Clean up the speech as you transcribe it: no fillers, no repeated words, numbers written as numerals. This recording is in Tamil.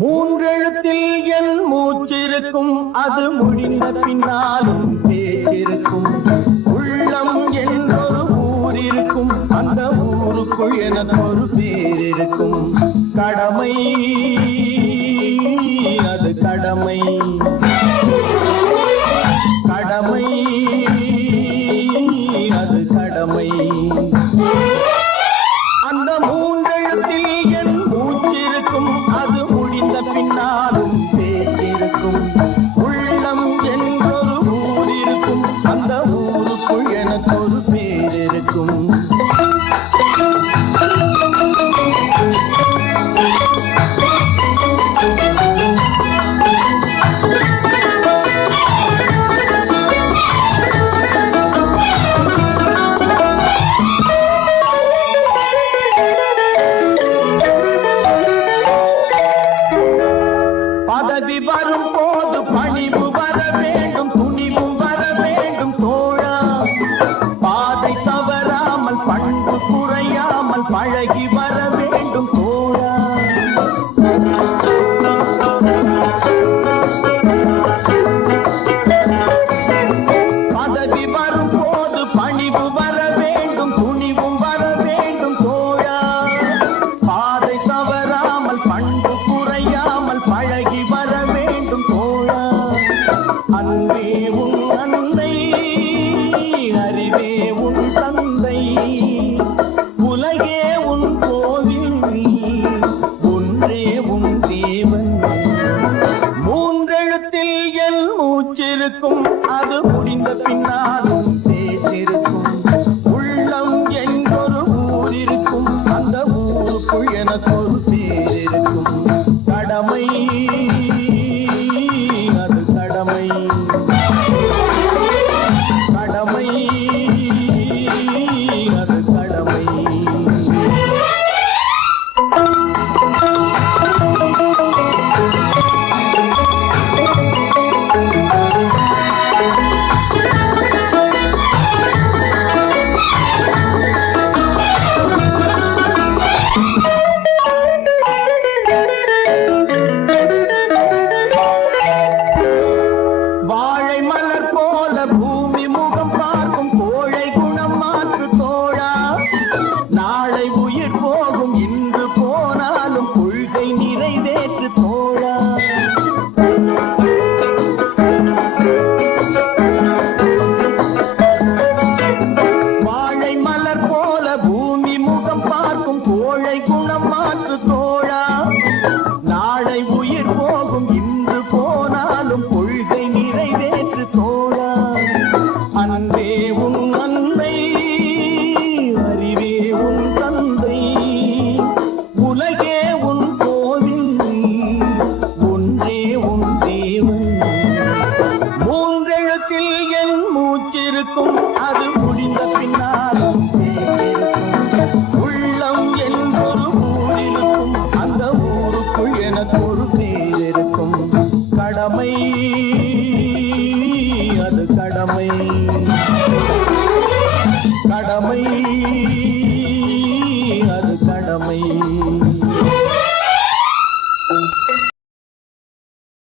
மூன்றெழுத்தில் என் மூச்சிருக்கும், அது முடிந்த பின்னாலும் பேச்சிருக்கும். உள்ளம் என்றொரு ஊர் இருக்கும், அந்த ஊருக்குள் எனக்கு ஒரு பேர் இருக்கும். கடமை, அது கடமை, கடமை, அது கடமை. அந்த மூன்றெழுத்தில் என் மூச்சிருக்கும், அது முடிந்த பின்னாலும் பேச்சிருக்கும். உள்ளம் என்றொரு ஊர் இருக்கும், அந்த ஊருக்குள் எனக்கு ஒரு பேர் இருக்கும். பதவி வரும் போது பணிவு வர வேண்டும், துணிவும் வர வேண்டும் தோழா. பாதை தவறாமல் பண்பு குறையாமல் பழகி வர வேண்டும் தோழா. பதவி வரும் போது பணிவு வர வேண்டும், துணிவும் வர வேண்டும் தோழா. பாதை தவறாமல் பண்பு குறையாமல் பழகி வர வேண்டும் தோழா. அன்பே உன் அன்னை, அறிவே உன் தந்தை, உலகே உன் கோவில், ஒன்றே உன் தேவன். மூன்றெழுத்தில் என் மூச்சிருக்கும், அது முடிந்த பின்னாலும் பேச்சிருக்கும். உள்ளம் என்றொரு ஊர் இருக்கும், அந்த ஊருக்குள் எனக்கு ஒரு பேர் இருக்கும். கடமை, அது கடமை, கடமை, அது கடமை. வாழை மலர் போல பூமி முகம் பார்க்கும், கோழை குணம் மாற்று தோழா. நாளை உயிர் போகும், இன்று போனாலும் கொள்கை நிறைவேற்று தோழா. வாழை மலர் போல பூமி முகம் பார்க்கும், கோழை குணம் மாற்று தோழா. நாளை உயிர் போகும், இன்று போனாலும் கொள்கை நிறைவேற்று தோழா. அன்பே உன் அன்னை, அறிவே உன் தந்தை, உலகே உன் கோவில், ஒன்றே உன் தேவன். மூன்றெழுத்தில் என் மூச்சிருக்கும், அது முடிந்த பின்னாலும் பேச்சிருக்கும். உள்ளம் என்றொரு ஊர் இருக்கும், அந்த ஊருக்குள் எனக்கு ஒரு பேர் இருக்கும். கடமை, அது கடமை.